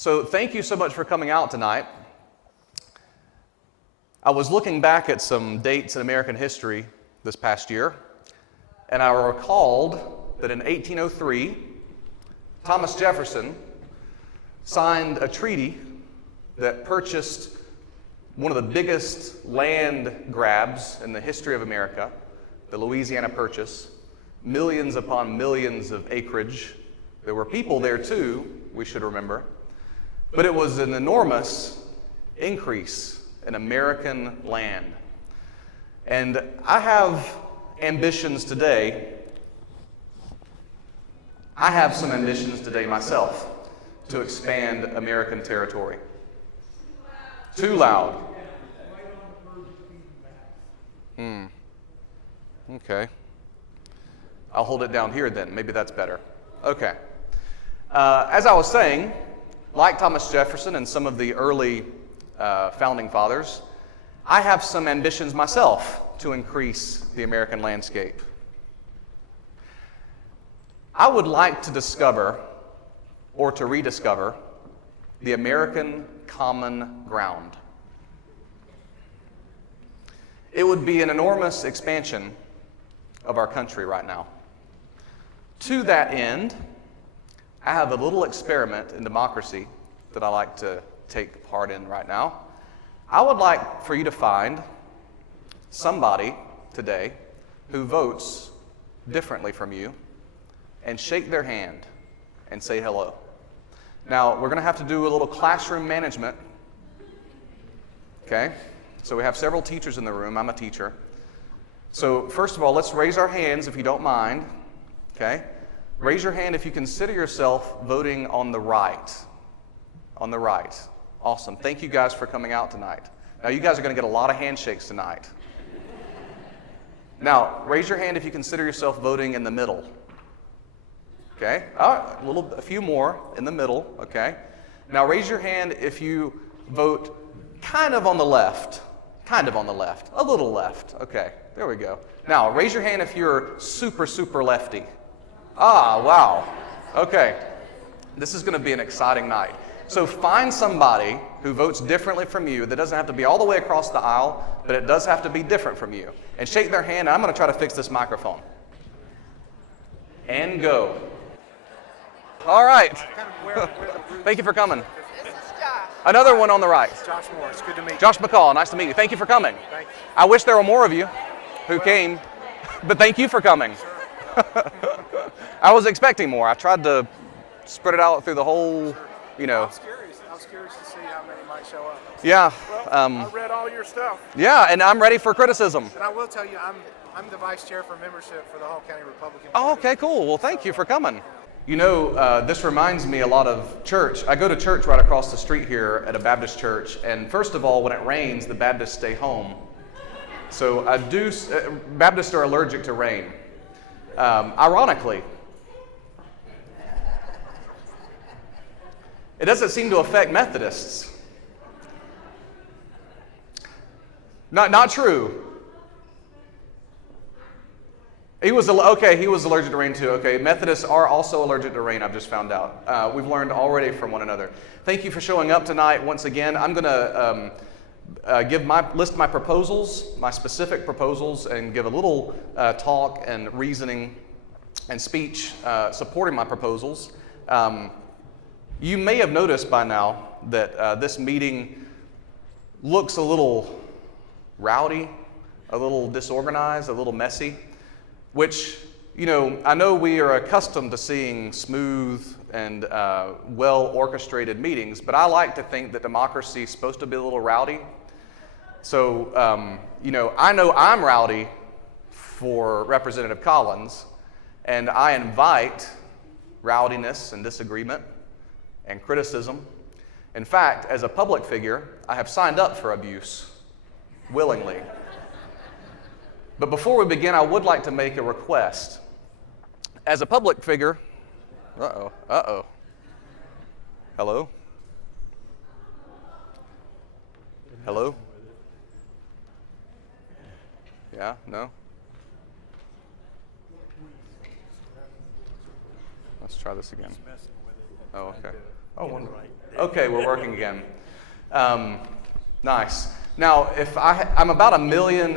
So thank you so much for coming out tonight. I was looking back at some dates in American history this past year, and I recalled that in 1803, Thomas Jefferson signed a treaty that purchased one of the biggest land grabs in the history of America, the Louisiana Purchase, millions upon millions of acreage. There were people there too, we should remember, but it was an enormous increase in American land. And I have ambitions today. I have some ambitions today myself to expand American territory. Too loud. Okay. I'll hold it down here then. Maybe that's better. Okay. As I was saying, like Thomas Jefferson and some of the early founding fathers, I have some ambitions myself to increase the American landscape. I would like to discover or to rediscover the American common ground. It would be an enormous expansion of our country right now. To that end, I have a little experiment in democracy that I like to take part in right now. I would like for you to find somebody today who votes differently from you and shake their hand and say hello. Now, we're going to have to do a little classroom management. Okay? So we have several teachers in the room. I'm a teacher. So first of all, let's raise our hands if you don't mind. Okay? Raise your hand if you consider yourself voting on the right. On the right. Awesome. Thank you guys for coming out tonight. Now, you guys are going to get a lot of handshakes tonight. Now, raise your hand if you consider yourself voting in the middle. Okay? A few more in the middle. Okay? Now, raise your hand if you vote kind of on the left. Kind of on the left. A little left. Okay. There we go. Now, raise your hand if you're super, super lefty. Ah, wow. Okay. This is going to be an exciting night. So find somebody who votes differently from you. That doesn't have to be all the way across the aisle, but it does have to be different from you. And shake their hand. I'm going to try to fix this microphone. And go. All right. Thank you for coming. This is Josh. Another one on the right. Josh Morris, good to meet you. Josh McCall, nice to meet you. Thank you for coming. Thank you. I wish there were more of you who came, but thank you for coming. I was expecting more. I tried to spread it out through the whole, you know. I was curious to see how many might show up. Yeah. Well, I read all your stuff. Yeah, and I'm ready for criticism. And I will tell you, I'm the vice chair for membership for the Hall County Republican Oh, Party. okay, cool. Well, thank you for coming. You know, this reminds me a lot of church. I go to church right across the street here at a Baptist church, and first of all, when it rains, the Baptists stay home. So Baptists are allergic to rain. Ironically, it doesn't seem to affect Methodists. Not true. He was allergic to rain too. Okay, Methodists are also allergic to rain, I've just found out. We've learned already from one another. Thank you for showing up tonight once again. I'm going to list my proposals, my specific proposals, and give a little talk and reasoning and speech supporting my proposals. You may have noticed by now that this meeting looks a little rowdy, a little disorganized, a little messy, which, you know, I know we are accustomed to seeing smooth and well-orchestrated meetings, but I like to think that democracy is supposed to be a little rowdy. So, you know I'm rowdy for Representative Collins, and I invite rowdiness and disagreement and criticism. In fact, as a public figure, I have signed up for abuse willingly. But before we begin, I would like to make a request. As a public figure, hello? Hello? Yeah, no? Let's try this again. Oh, okay. Oh, wonderful. Okay, we're working again. Nice. Now, if I'm about $1.5 million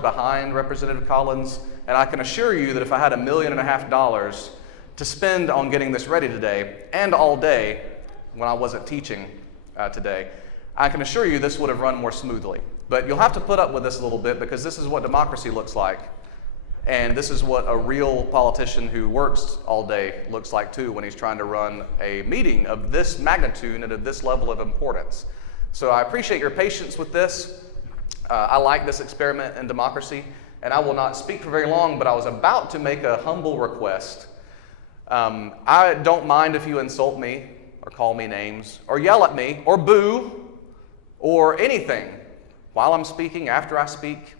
behind Representative Collins, and I can assure you that if I had $1.5 million to spend on getting this ready today and all day when I wasn't teaching today, I can assure you this would have run more smoothly. But you'll have to put up with this a little bit because this is what democracy looks like. And this is what a real politician who works all day looks like too when he's trying to run a meeting of this magnitude and of this level of importance. So I appreciate your patience with this. I like this experiment in democracy, and I will not speak for very long, but I was about to make a humble request. I don't mind if you insult me or call me names or yell at me or boo or anything while I'm speaking, after I speak.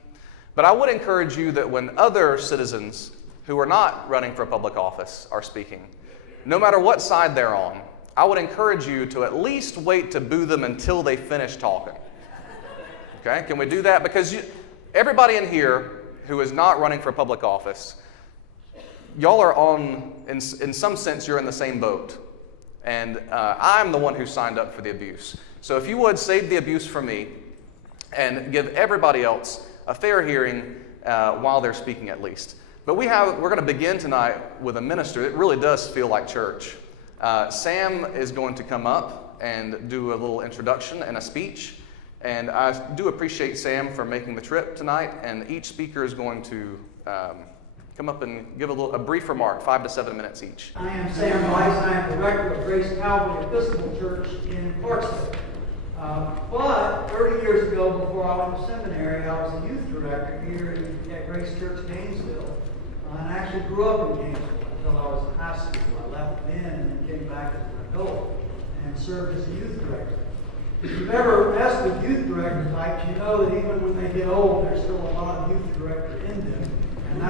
But I would encourage you that when other citizens who are not running for public office are speaking, no matter what side they're on, I would encourage you to at least wait to boo them until they finish talking. Okay, can we do that? Because everybody in here who is not running for public office, y'all are in some sense, you're in the same boat. And I'm the one who signed up for the abuse. So if you would save the abuse for me and give everybody else a fair hearing while they're speaking at least. But we're going to begin tonight with a minister. It really does feel like church. Sam is going to come up and do a little introduction and a speech. And I do appreciate Sam for making the trip tonight. And each speaker is going to come up and give a brief remark, 5 to 7 minutes each. I am Sam Weiss. I am director of Grace Calvary Episcopal Church in Clarksville. But 30 years ago, before I went to seminary, I was a youth director here at Grace Church, Gainesville. And I actually grew up in Gainesville until I was in high school. I left then and then came back as an adult and served as a youth director. If you've ever messed with youth director types, you know that even when they get old, there's still a lot of youth director in them. And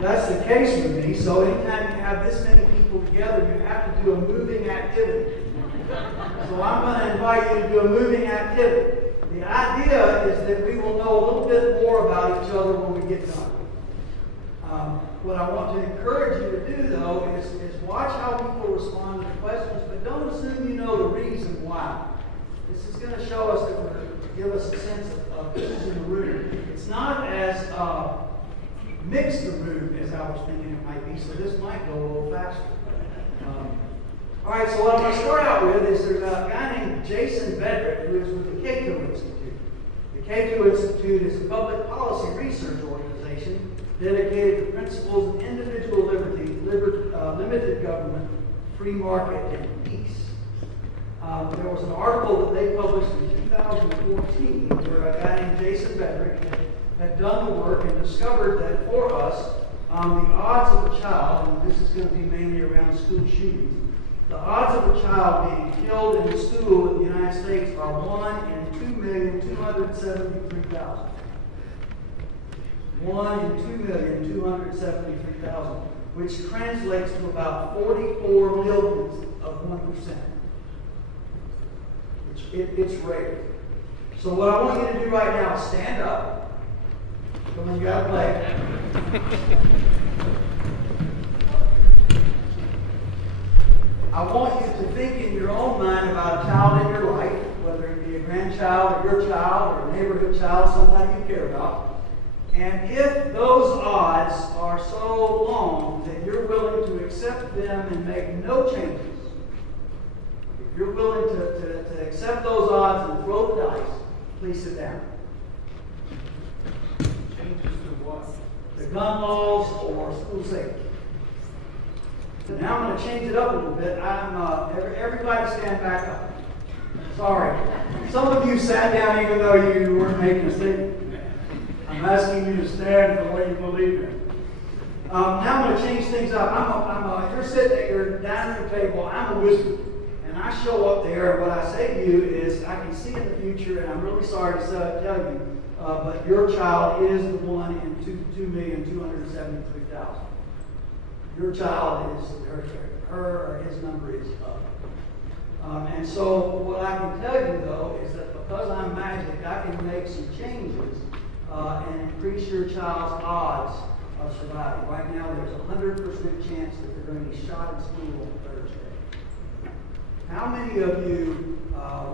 that's the case with me. So anytime you have this many people together, you have to do a moving activity. So I'm going to invite you to do a moving activity. The idea is that we will know a little bit more about each other when we get done. What I want to encourage you to do, though, is watch how people respond to the questions, but don't assume you know the reason why. This is going to show us give us a sense of who's in the room. It's not as mixed a room as I was thinking it might be, so this might go a little faster. All right, so what I'm going to start out with is there's a guy named Jason Bennet who is with the Cato Institute. The Cato Institute is a public policy research organization dedicated to principles of individual liberty, limited government, free market, and peace. There was an article that they published in 2014 where a guy named Jason Bennet had done the work and discovered that for us, the odds of a child, and this is going to be mainly around school shootings, the odds of a child being killed in a school in the United States are 1 in 2,273,000. 1 in 2,273,000, which translates to about 44 millionths of 1%. It's rare. So what I want you to do right now is stand up. Come on, you gotta play. I want you to think in your own mind about a child in your life, whether it be a grandchild or your child or a neighborhood child, somebody you care about. And if those odds are so long that you're willing to accept them and make no changes, if you're willing to accept those odds and throw the dice, please sit down. Changes to what? The gun laws or school safety. Now I'm going to change it up a little bit. Everybody stand back up. Sorry. Some of you sat down even though you weren't making a statement. I'm asking you to stand for what you believe in. Now I'm going to change things up. You're sitting at your dining room table. I'm a wizard. And I show up there, and what I say to you is, I can see in the future, and I'm really sorry to tell you, but your child is the one in 2,273,000. Your child is, her or his number is up. And so what I can tell you, though, is that because I'm magic, I can make some changes and increase your child's odds of surviving. Right now, there's a 100% chance that they're going to be shot in school on Thursday. How many of you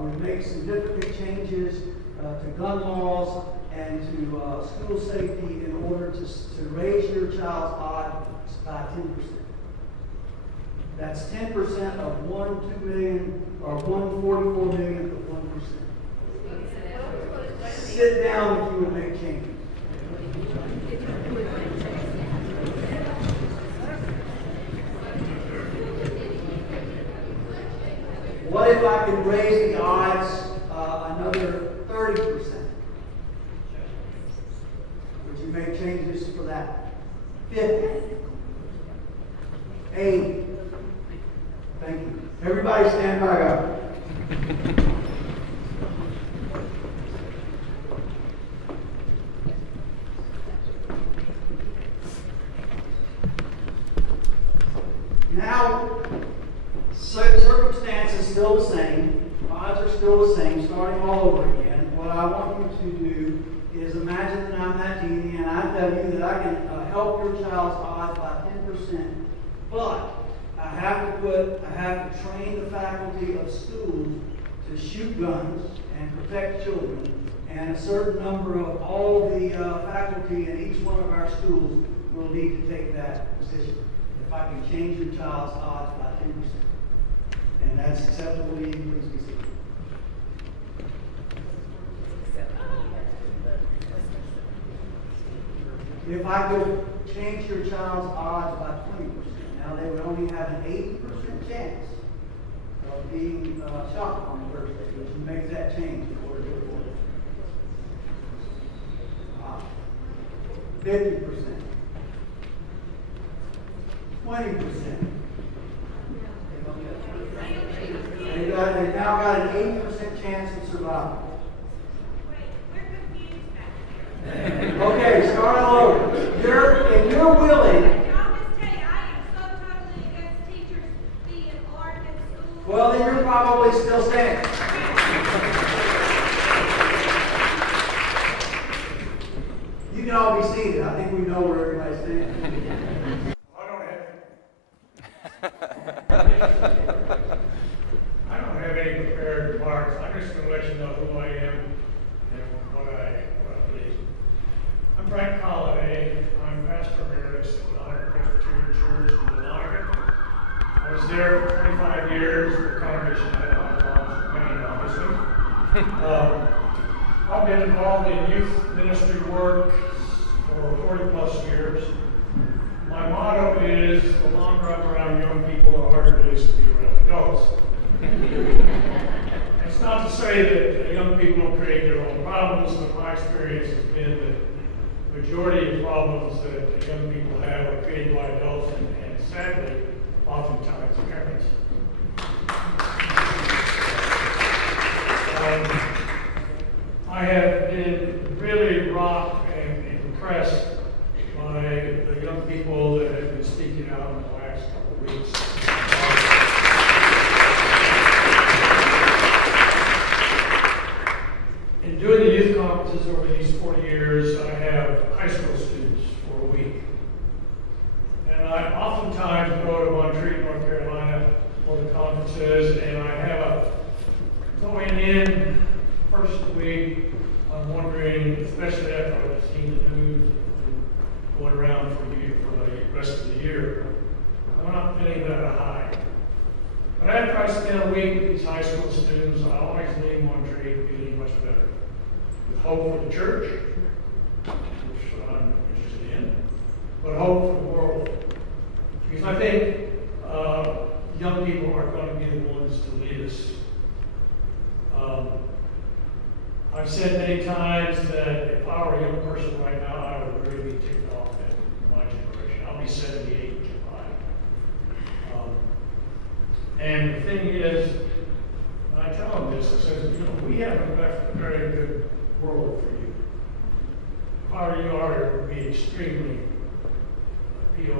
would make significant changes to gun laws and to school safety in order to raise your child's odds by 10%? That's 10% of 2 million, or 144 millionth of 1%. Sit down if you would make changes. What if I could raise the odds another 30%? Would you make changes for that? 50? 80? Thank you. Everybody stand back up. Now, circumstances still the same, odds are still the same, starting all over again. What I want you to do is imagine that I'm that genie and I tell you that I can help your child's odds by 10%, but I have to train the faculty of schools to shoot guns and protect children, and a certain number of all the faculty in each one of our schools will need to take that position. If I can change your child's odds by 10%. And that's acceptable to you, please be seated. If I could change your child's odds by 20%, now they would only have an 80% chance of being shot on Thursday, which makes that change in order to avoid it. 50%. 20%. They've now got an 80% chance of survival. Okay, start all over. If you're willing. I'll just tell you, I am so totally against teachers being armed in school. Well, then you're probably still standing. You can all be seated. I think we know where everybody's standing. I don't have any prepared remarks. I'm just going to let you know who I am and what I believe. I'm Colladay. I'm pastor emeritus at the Presbyterian Church in Denver. I was there for 25 years. The congregation had a Maine, obviously. I've been involved in youth ministry work for 40 plus years. My motto is, the longer I'm around young people, the harder it is to be around adults. It's not to say that young people don't create their own problems, but my experience has been that the majority of problems that young people have are created by adults and sadly, oftentimes parents. I have been really rocked and impressed by the young people that have been speaking out in the last couple of weeks. In doing the youth conferences over these 40 years, I have high school students for a week. And I oftentimes go to Montreat, North Carolina for the conferences, and I have going in first week, I'm wondering, especially after I've seen the news going around for the rest of the year, I'm not feeling that high. But after I spend a week with these high school students, I always leave Montreat feeling much better. With hope for the church, which I'm interested in, but hope for the world. Because I think young people are going to be the ones to lead us. I've said many times that if I were a young person right now, I would really be ticked off at my generation. I'll be 78 in July. And the thing is, and I tell them this, I said, we haven't left a very good world for you. If I were you, I would be extremely PO.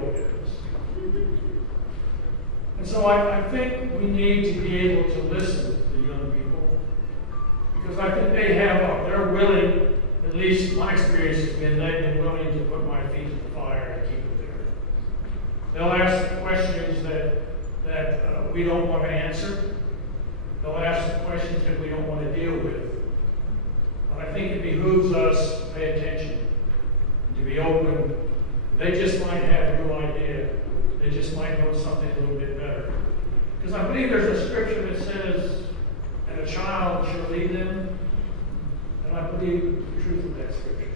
And so I think we need to be able to listen to the young people, because I think they're willing, at least my experience has been, they've been willing to put my feet to the fire and keep it there. They'll ask questions that we don't want to answer, they'll ask the questions that we don't want to deal with. But I think it behooves us to pay attention, to be open. They just might have a new idea. They just might know something a little bit better. Because I believe there's a scripture that says, and a child shall lead them. And I believe the truth of that scripture.